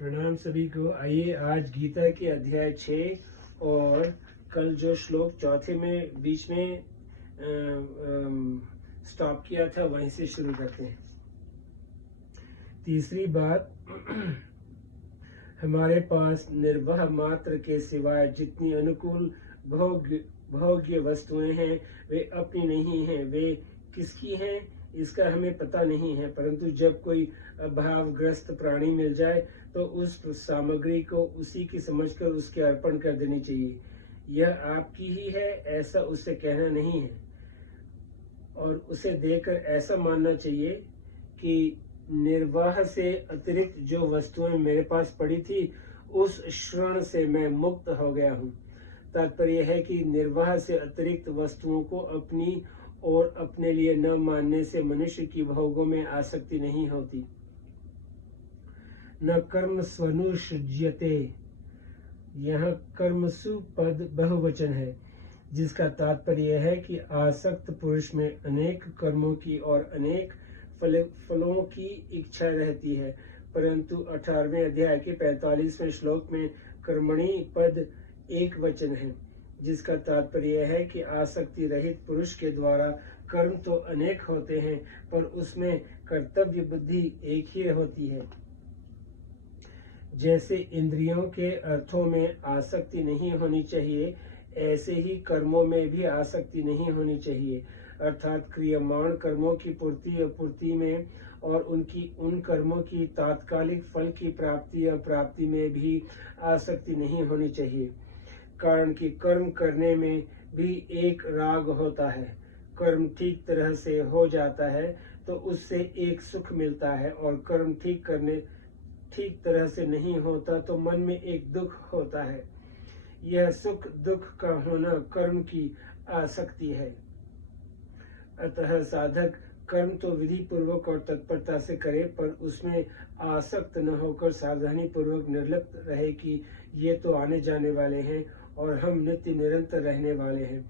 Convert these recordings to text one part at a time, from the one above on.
प्रणाम सभी को। आइए आज गीता के अध्याय 6 और कल जो श्लोक चौथे में बीच में स्टॉप किया था वहीं से शुरू करते हैं। तीसरी बात, हमारे पास निर्वाह मात्र के सिवाय जितनी अनुकूल भोग्य वस्तुएं हैं वे अपनी नहीं हैं, वे किसकी हैं इसका हमें पता नहीं है। परंतु जब कोई अभावग्रस्त प्राणी मिल जाए तो उस सामग्री को उसी की समझकर उसके अर्पण कर देनी चाहिए। यह आपकी ही है ऐसा उससे कहना नहीं है, और उसे देखकर ऐसा मानना चाहिए कि निर्वाह से अतिरिक्त जो वस्तुएं मेरे पास पड़ी थी उस श्रण से मैं मुक्त हो गया हूँ। तात्पर्य है कि निर्वाह से अतिरिक्त वस्तुओं को अपनी और अपने लिए न मानने से मनुष्य की भोगों में आसक्ति नहीं होती। न कर्म स्वनुसृज्यते, यहाँ कर्मसु पद बहुवचन है, जिसका तात्पर्य है कि आसक्त पुरुष में अनेक कर्मों की और अनेक फलों की इच्छा रहती है। परंतु 18वें अध्याय के 45वें श्लोक में कर्मणि पद एक वचन है, जिसका तात्पर्य है कि आसक्ति रहित पुरुष के द्वारा कर्म तो अनेक होते हैं पर उसमें कर्तव्य बुद्धि एक ही होती है। जैसे इंद्रियों के अर्थों में आसक्ति नहीं होनी चाहिए, ऐसे ही कर्मों में भी आसक्ति नहीं होनी चाहिए। अर्थात क्रियमाण कर्मों की पूर्ति अपूर्ति में और उन कर्मों की तात्कालिक फल की प्राप्ति अप्राप्ति में भी आसक्ति नहीं होनी चाहिए। कारण कि कर्म करने में भी एक राग होता है। कर्म ठीक तरह से हो जाता है तो उससे एक सुख मिलता है, और कर्म ठीक तरह से नहीं होता तो मन में एक दुख होता है। यह सुख दुख का होना कर्म की आसक्ति है। अतः साधक कर्म तो विधि पूर्वक और तत्परता से करे, पर उसमें आसक्त न होकर सावधानी पूर्वक निर्लिप्त रहे कि ये तो आने जाने वाले हैं और हम नित्य निरंतर रहने वाले हैं।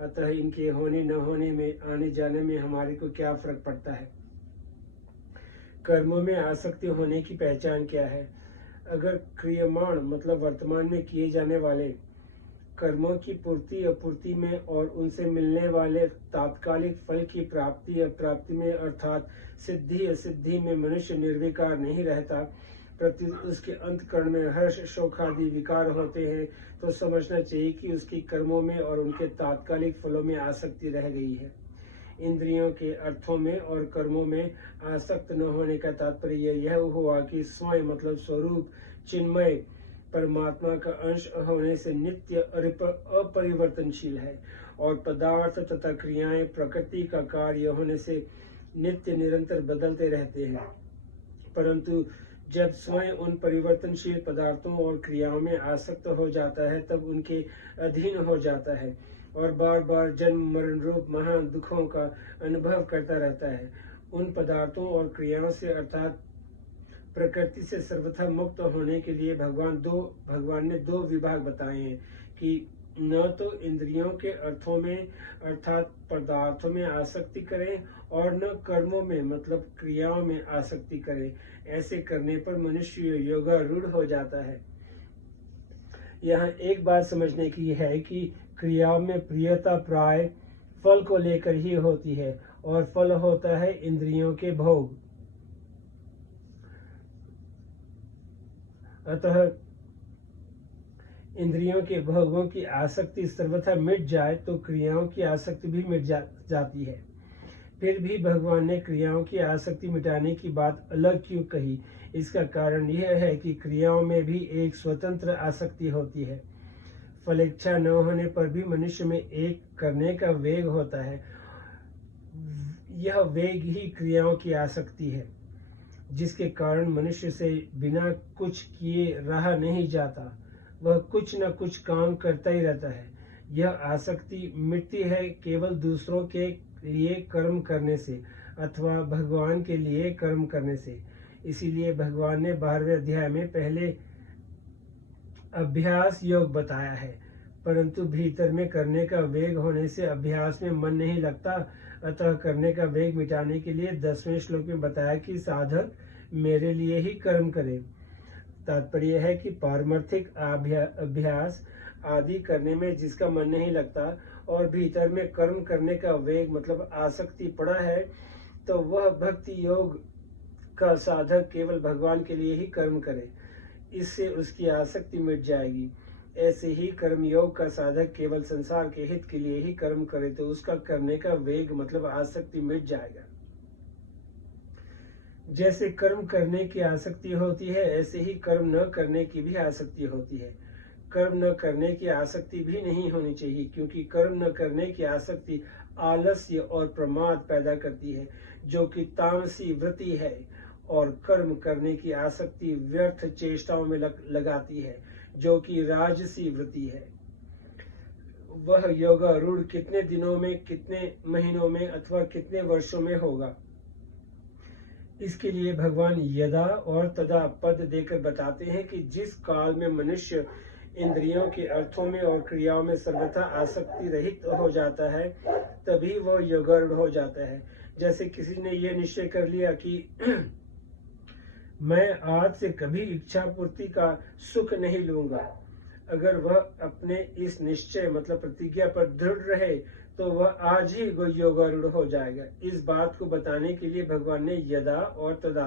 अतः इनके होने न होने में, आने जाने में हमारे को क्या फर्क पड़ता है। कर्मों में आसक्ति होने की पहचान क्या है? अगर क्रियमाण मतलब वर्तमान में किए जाने वाले कर्मों की पूर्ति अपूर्ति में और उनसे मिलने वाले तात्कालिक फल की प्राप्ति अप्राप्ति में, अर्थात सिद्धि असिद्धि में मनुष्य निर्विकार नहीं रहता, प्रत्युत उसके अंतःकरण में हर्ष शोक आदि विकार होते हैं, तो समझना चाहिए कि उसकी कर्मों में और उनके तात्कालिक फलों में आसक्ति रह गई है। इंद्रियों के अर्थों में और कर्मों में आसक्त न होने का तात्पर्य यह हुआ कि स्वयं मतलब स्वरूप चिन्मय परमात्मा का अंश होने से नित्य अपरिवर्तनशील है, और पदार्थ तथा क्रियाएं प्रकृति का कार्य होने से नित्य निरंतर बदलते रहते हैं। परंतु जब स्वयं उन परिवर्तनशील पदार्थों और क्रियाओं में आसक्त हो जाता है तब उनके अधीन हो जाता है और बार बार जन्म मरण रूप महान दुखों का अनुभव करता रहता है। उन पदार्थों और क्रियाओं से अर्थात प्रकृति से सर्वथा मुक्त होने के लिए भगवान ने दो विभाग बताए हैं कि न तो इंद्रियों के अर्थों में अर्थात पदार्थों में आसक्ति करें और न कर्मों में मतलब क्रियाओं में आसक्ति करें। ऐसे करने पर मनुष्य योगारूढ़ हो जाता है। यहाँ एक बात समझने की है कि क्रियाओं में प्रियता प्राय फल को लेकर ही होती है, और फल होता है इंद्रियों के भोग। अतः इंद्रियों के भोगों की आसक्ति सर्वथा मिट जाए तो क्रियाओं की आसक्ति भी मिट जाती है। फिर भी भगवान ने क्रियाओं की आसक्ति मिटाने की बात अलग क्यों कही? इसका कारण यह है कि क्रियाओं में भी एक स्वतंत्र आसक्ति होती है। फलेच्छा न होने पर भी मनुष्य में एक करने का वेग होता है। यह वेग ही क्रियाओं की आसक्ति है, जिसके कारण मनुष्य से बिना कुछ किए रहा नहीं जाता। वह कुछ न कुछ काम करता ही रहता है। यह आसक्ति मिटती है केवल दूसरों के लिए कर्म करने से अथवा भगवान के लिए कर्म करने से। इसीलिए भगवान ने 12वें अध्याय में पहले अभ्यास योग बताया है, परंतु भीतर में करने का वेग होने से अभ्यास में मन नहीं लगता। अतः करने का वेग मिटाने के लिए 10वें श्लोक में बताया कि साधक मेरे लिए ही कर्म करे। तात्पर्य है कि पारमार्थिक अभ्यास आदि करने में जिसका मन नहीं लगता और भीतर में कर्म करने का वेग मतलब आसक्ति पड़ा है, तो वह भक्ति योग का साधक केवल भगवान के लिए ही कर्म करे, इससे उसकी आसक्ति मिट जाएगी। ऐसे ही कर्म योग का साधक केवल संसार के हित के लिए ही कर्म करे तो उसका करने का वेग मतलब आसक्ति मिट जाएगा। जैसे कर्म करने की आसक्ति होती है, ऐसे ही कर्म न करने की भी आसक्ति होती है। कर्म न करने की आसक्ति भी नहीं होनी चाहिए, क्योंकि कर्म न करने की आसक्ति आलस्य और प्रमाद पैदा करती है, जो कि तामसी वृत्ति है, और कर्म करने की आसक्ति व्यर्थ चेष्टाओं में लगाती है, जो कि राजसी वृत्ति है। वह योगारूढ़ कितने दिनों में, कितने महीनों में अथवा कितने वर्षों में होगा, इसके लिए भगवान यदा और तदा पद देकर बताते हैं कि जिस काल में मनुष्य इंद्रियों के अर्थों में और क्रियाओं में सर्वथा आसक्ति रहित हो जाता है, तभी वह योगारूढ़ हो जाता है। जैसे किसी ने यह निश्चय कर लिया कि मैं आज से कभी इच्छा पूर्ति का सुख नहीं लूंगा, अगर वह अपने इस निश्चय मतलब प्रतिज्ञा पर दृढ़ रहे तो वह आज ही योगारूढ़ हो जाएगा। इस बात को बताने के लिए भगवान ने यदा और तदा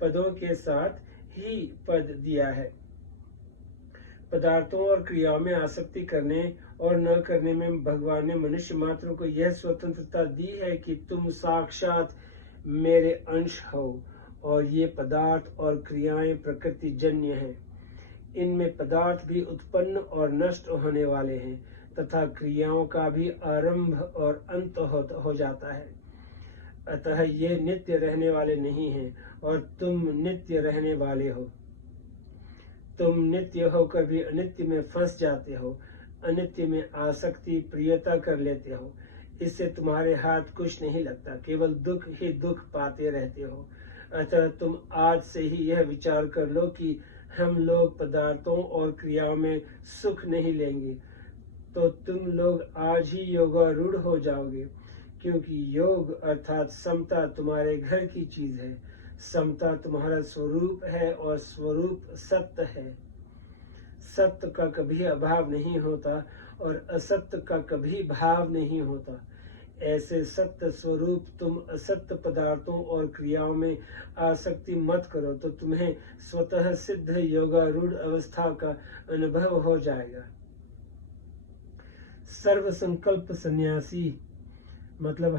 पदों के साथ ही पद दिया है। पदार्थों और क्रियाओं में आसक्ति करने और न करने में भगवान ने मनुष्य मात्र को यह स्वतंत्रता दी है कि तुम साक्षात मेरे अंश हो, और ये पदार्थ और क्रियाएं प्रकृति जन्य हैं। इनमें पदार्थ भी उत्पन्न और नष्ट होने वाले हैं तथा क्रियाओं का भी आरंभ और अंत हो जाता है। अतः ये नित्य रहने वाले नहीं हैं और तुम नित्य रहने वाले हो। तुम नित्य होकर भी अनित्य में फंस जाते हो, अनित्य में आसक्ति प्रियता कर लेते हो। इससे तुम्हारे हाथ कुछ नहीं लगता, केवल दुख ही दुख पाते रहते हो। अतः तुम आज से ही यह विचार कर लो कि हम लोग पदार्थों और क्रियाओं में सुख नहीं लेंगे, तो तुम लोग आज ही योगारूढ़ हो जाओगे, क्योंकि योग अर्थात समता तुम्हारे घर की चीज है। समता तुम्हारा स्वरूप है और स्वरूप सत्य है। सत्य का कभी अभाव नहीं होता और असत्य का कभी भाव नहीं होता। ऐसे सत्य स्वरूप तुम असत्य पदार्थों और क्रियाओं में आसक्ति मत करो, तो तुम्हें स्वतः सिद्ध योगारूढ़ अवस्था का अनुभव हो जाएगा। सर्व संकल्प सन्यासी मतलब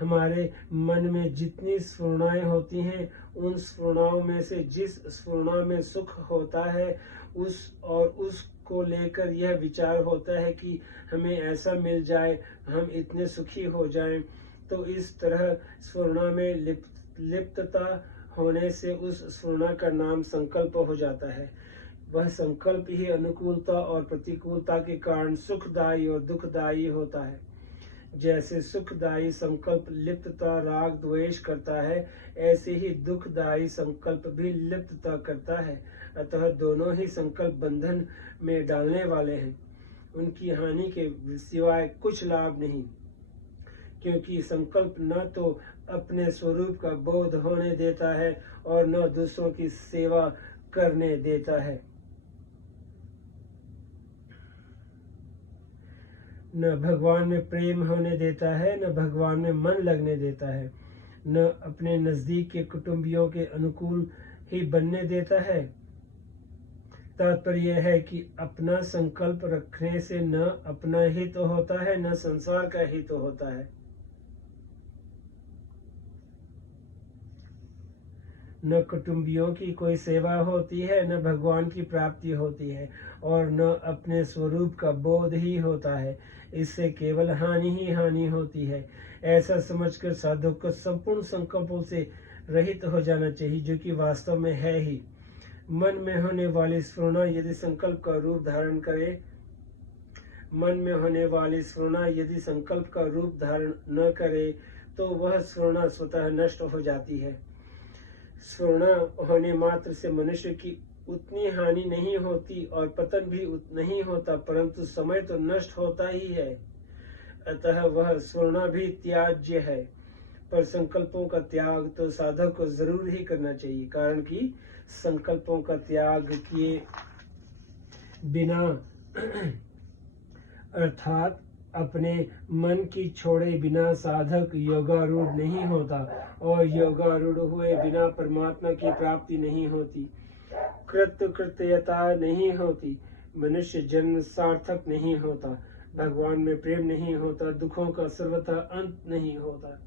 हमारे मन में जितनी स्फुरणाएं होती हैं, उन स्फुरणाओं में से जिस स्फुरणा में सुख होता है उसको लेकर यह विचार होता है कि हमें ऐसा मिल जाए, हम इतने सुखी हो जाएं। तो इस तरह स्फुरणा में लिप्तता होने से उस स्फुरणा का नाम संकल्प हो जाता है। वह संकल्प ही अनुकूलता और प्रतिकूलता के कारण सुखदायी और दुखदायी होता है। जैसे सुखदायी संकल्प लिप्तता राग द्वेष करता है, ऐसे ही दुखदायी संकल्प भी लिप्तता करता है। अतः दोनों ही संकल्प बंधन में डालने वाले हैं। उनकी हानि के सिवाय कुछ लाभ नहीं, क्योंकि संकल्प न तो अपने स्वरूप का बोध होने देता है और न दूसरों की सेवा करने देता है। न भगवान में प्रेम होने देता है, न भगवान में मन लगने देता है, न अपने नजदीक के कुटुंबियों के अनुकूल ही बनने देता है। तात्पर्य यह है कि अपना संकल्प रखने से न अपना हित होता है, न संसार का हित होता है। न कुटुंबियों की कोई सेवा होती है, न भगवान की प्राप्ति होती है, और न अपने स्वरूप का बोध ही होता है। इससे केवल हानि ही हानि होती है। ऐसा समझकर साधक को संपूर्ण संकल्पों से रहित हो जाना चाहिए, जो कि वास्तव में है ही। मन में होने वाली स्फुरणा यदि संकल्प का रूप धारण करे, मन में होने वाली स्फुरणा यदि संकल्प का रूप धारण न करे, तो वह स्फुरणा स्वतः नष्ट हो जाती है। स्फुरणा होने मात्र से मनुष्य की उतनी हानि नहीं होती और पतन भी नहीं होता, परंतु समय तो नष्ट होता ही है। अतः वह स्फुरणा भी त्याज्य है। पर संकल्पों का त्याग तो साधक को जरूर ही करना चाहिए, कारण कि संकल्पों का त्याग किए बिना अर्थात अपने मन की छोड़े बिना साधक योगारूढ़ नहीं होता, और योगारूढ़ हुए बिना परमात्मा की प्राप्ति नहीं होती, कृतकृत्यता नहीं होती, मनुष्य जन्म सार्थक नहीं होता, भगवान में प्रेम नहीं होता, दुखों का सर्वथा अंत नहीं होता।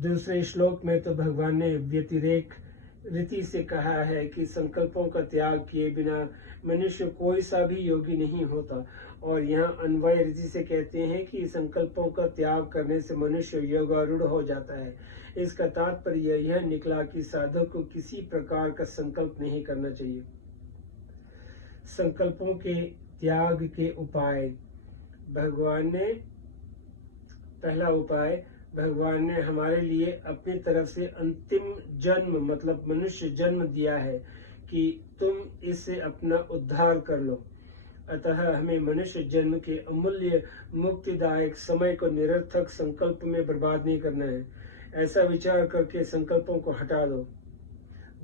दूसरे श्लोक में तो भगवान ने व्यतिरेक रीति से कहा है कि संकल्पों का त्याग किए बिना मनुष्य कोई सा भी योगी नहीं होता, और यहाँ अन्वय रीति से कहते हैं कि संकल्पों का त्याग करने से मनुष्य योगारूढ़ हो जाता है। इसका तात्पर्य यह निकला कि साधक को किसी प्रकार का संकल्प नहीं करना चाहिए। संकल्पों के त्याग के उपाय पहला उपाय भगवान ने हमारे लिए अपनी तरफ से अंतिम जन्म मतलब मनुष्य जन्म दिया है कि तुम इससे अपना उद्धार कर लो। अतः हमें मनुष्य जन्म के अमूल्य मुक्तिदायक समय को निरर्थक संकल्प में बर्बाद नहीं करना है। ऐसा विचार करके संकल्पों को हटा दो।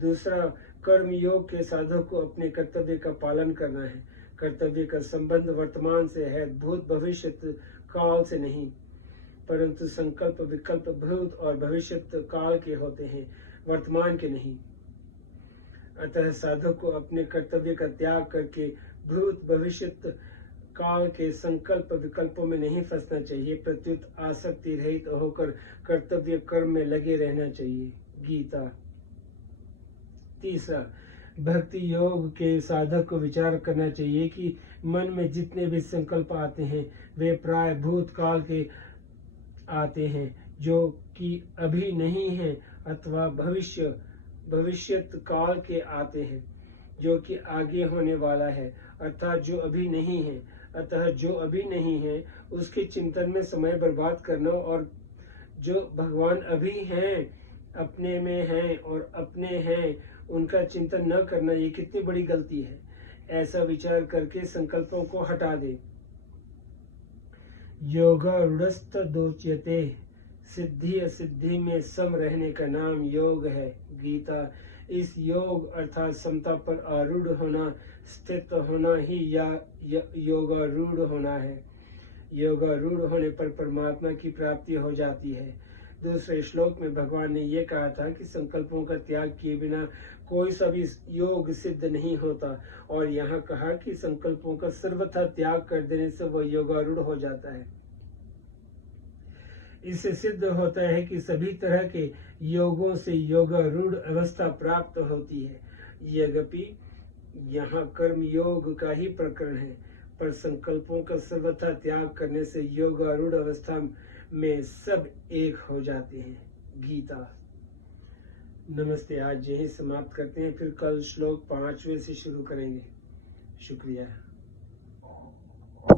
दूसरा, कर्म योग के साधक को अपने कर्तव्य का पालन करना है। कर्तव्य का संबंध वर्तमान से है, भूत भविष्य काल से नहीं, परंतु संकल्प विकल्प भूत और भविष्य काल के होते हैं, वर्तमान के नहीं। अतः साधक को अपने कर्तव्य का त्याग करके भूत भविष्य काल के संकल्प विकल्पों में नहीं फंसना चाहिए, प्रत्युत आसक्ति रहित होकर कर्तव्य कर्म में लगे रहना चाहिए। गीता। तीसरा, भक्ति योग के साधक को विचार करना चाहिए कि मन में जितने भी संकल्प आते हैं वे प्राय भूतकाल के आते हैं, जो कि अभी नहीं है, अथवा भविष्यत काल के आते हैं, जो कि आगे होने वाला है, अर्थात जो अभी नहीं है। अतः जो अभी नहीं है उसके चिंतन में समय बर्बाद करना, और जो भगवान अभी हैं, अपने में हैं और अपने हैं, उनका चिंतन न करना, ये कितनी बड़ी गलती है। ऐसा विचार करके संकल्पों को हटा दे। योगारूढ़स्थ दोच्यते, सिद्धि असिद्धि में सम रहने का नाम योग है। गीता। इस योग अर्थात समता पर आरूढ़ होना, स्थित होना ही या योगारूढ़ होना है। योगारूढ़ होने पर परमात्मा की प्राप्ति हो जाती है। दूसरे श्लोक में भगवान ने यह कहा था कि संकल्पों का त्याग किए बिना कोई सा भी योग सिद्ध नहीं होता, और यहाँ कहा कि संकल्पों का सर्वथा त्याग कर देने से वह योगारूढ़ हो जाता है। इससे सिद्ध होता है कि सभी तरह के योगों से योगारूढ़ अवस्था प्राप्त होती है। यद्यपि यहाँ कर्म योग का ही प्रकरण है, पर संकल्पों का सर्वथा त्याग करने से योगारूढ़ अवस्था में सब एक हो जाते हैं। गीता। नमस्ते। आज यही समाप्त करते हैं, फिर कल श्लोक 5वें से शुरू करेंगे। शुक्रिया।